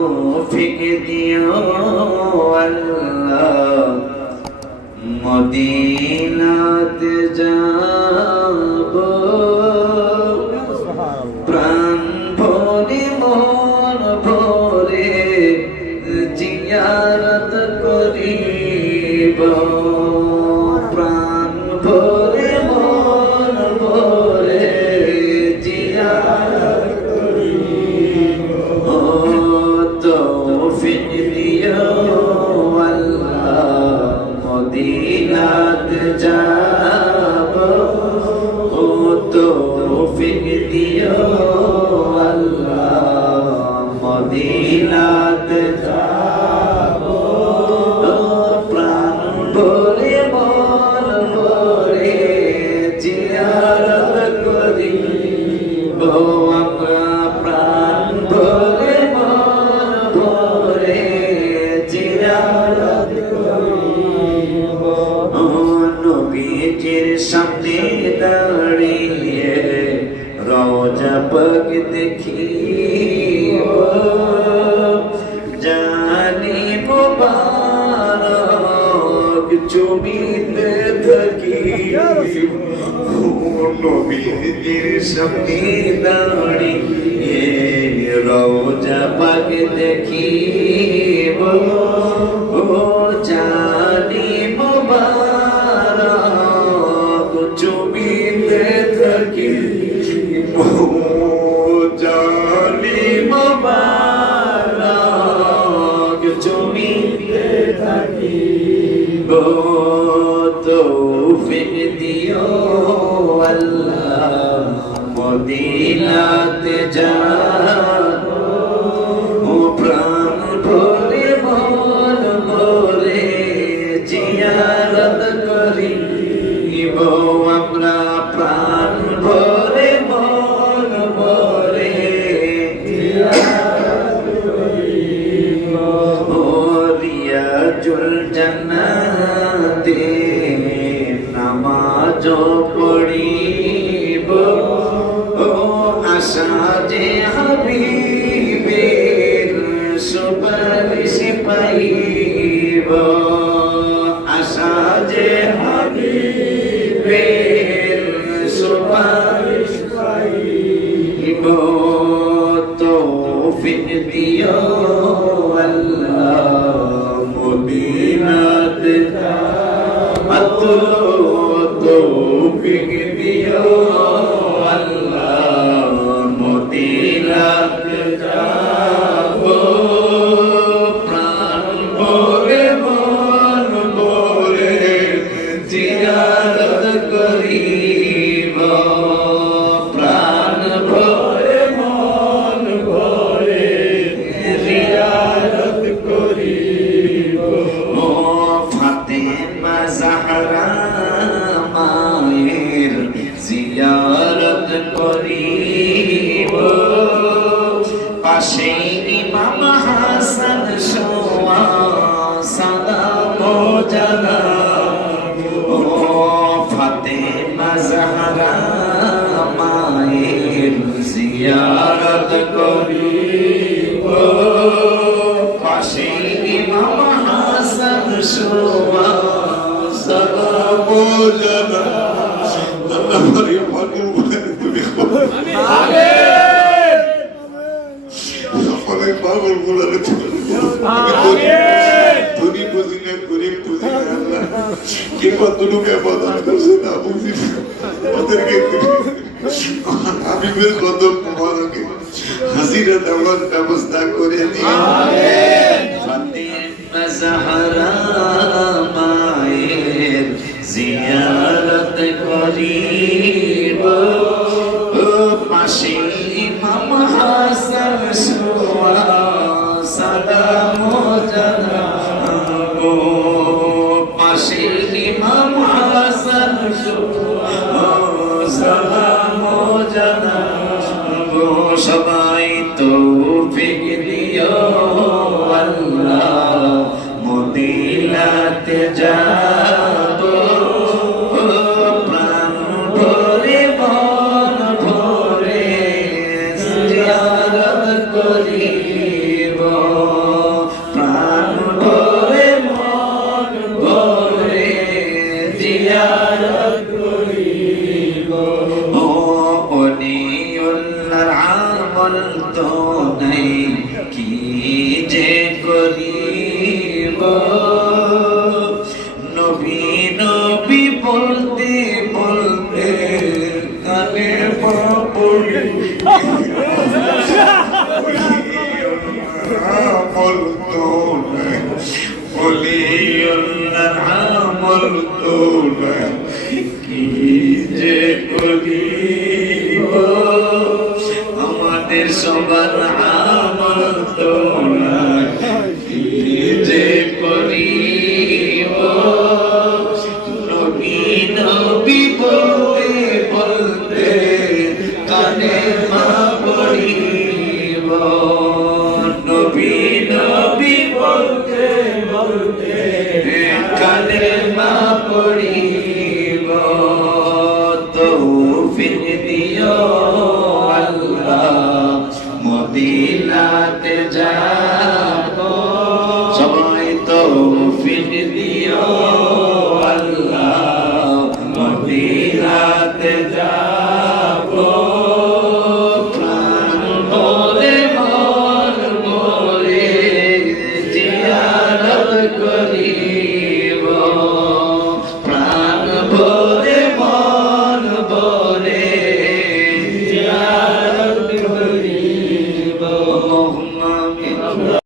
তৌফিক দিও আল্লাহ মদিনাতে যাব প্রাণ ভরে মন ভরে জিয়ারত করিব প্রাণ ভরে মন ভরে জিয়ারত করিব তৌফিক দিও আল্লাহ মদিনাতে যাব ও তৌফিক দিও আল্লাহ মদিনাতে যাব প্রাণ ভরে মন ভরে জিয়ারত করিব আমরা প্রাণ ভরে মন ভরে জিয়ারত করিব ও নবীজির সামনে দাঁড়িয়ে রওজা পাক দেখিব জানি মুবারক জমিতে থাকি নবীজির সামনে দাঁড়িয়ে রওজা পাক দেখিব ও জানি মুবারক জমিতে থাকি জানি মুবারক জমিতে থাকি তৌফিক দিও আল্লাহ মদিনাতে যাব ও প্রাণ ভরে মন ভরে জিয়ারত করিব আমরা প্রাণ ভরে মন ভরে জিয়ারত করিব ও রিয়াজুল জান্নাতে নামাজ পড়িব ও আশা যে হাবিবের সুপারিশ পাইব আশা যে হাবিবের সুপারিশ পাইব তৌফিক দিও আল্লাহ মদিনাতে যাব তৌফিক দিও আল্লাহ মদিনাতে যাব প্রাণ ভরে মন ভরে জিয়ারত করিব প্রাণ ভরে মন ভরে জিয়ারত করিব ও ফাতেমা জাহরা মায়ের জিয়ারত করিব পাশে ইমাম হাসান শোয়া সালাম জানাব ও ফাতেমা জাহরা মায়ের জিয়ারত করিব পাশে ইমাম হাসান শোয়া সালাম জানাব পাগল বলার ধনী বুঝি না গরিব বুঝি না আল্লাহ কিংবা দুলুকে বদল করছে না বুঝি ওদেরকে হাবিবের কদম মুবারকে হাসিনা দেওয়ার ব্যবস্থা করে দিন ফাতেমা জাহরা মায়ের জিয়ারত করিব পাশে ইমাম হাসান শোয়া সালাম জানাব পাশে ইমাম হাসান শোয়া সালাম জানাব সবাই তৌফিক দিও আল্লাহ মদিনাতে যাব প্রাণ ভরে মন ভরে জিয়ারত করিব না কি যে করিব আমাদের সবার আমল তো না কি যে করিব নবী নবী বলতে বলতে কানে মা পড়িব নবী নবী বলতে বলতে কানে মা পড়িব তৌফিক দিও আল্লাহ মদিনাতে যাব সবাই তৌফিক দিও আল্লাহ মদিনাতে যাব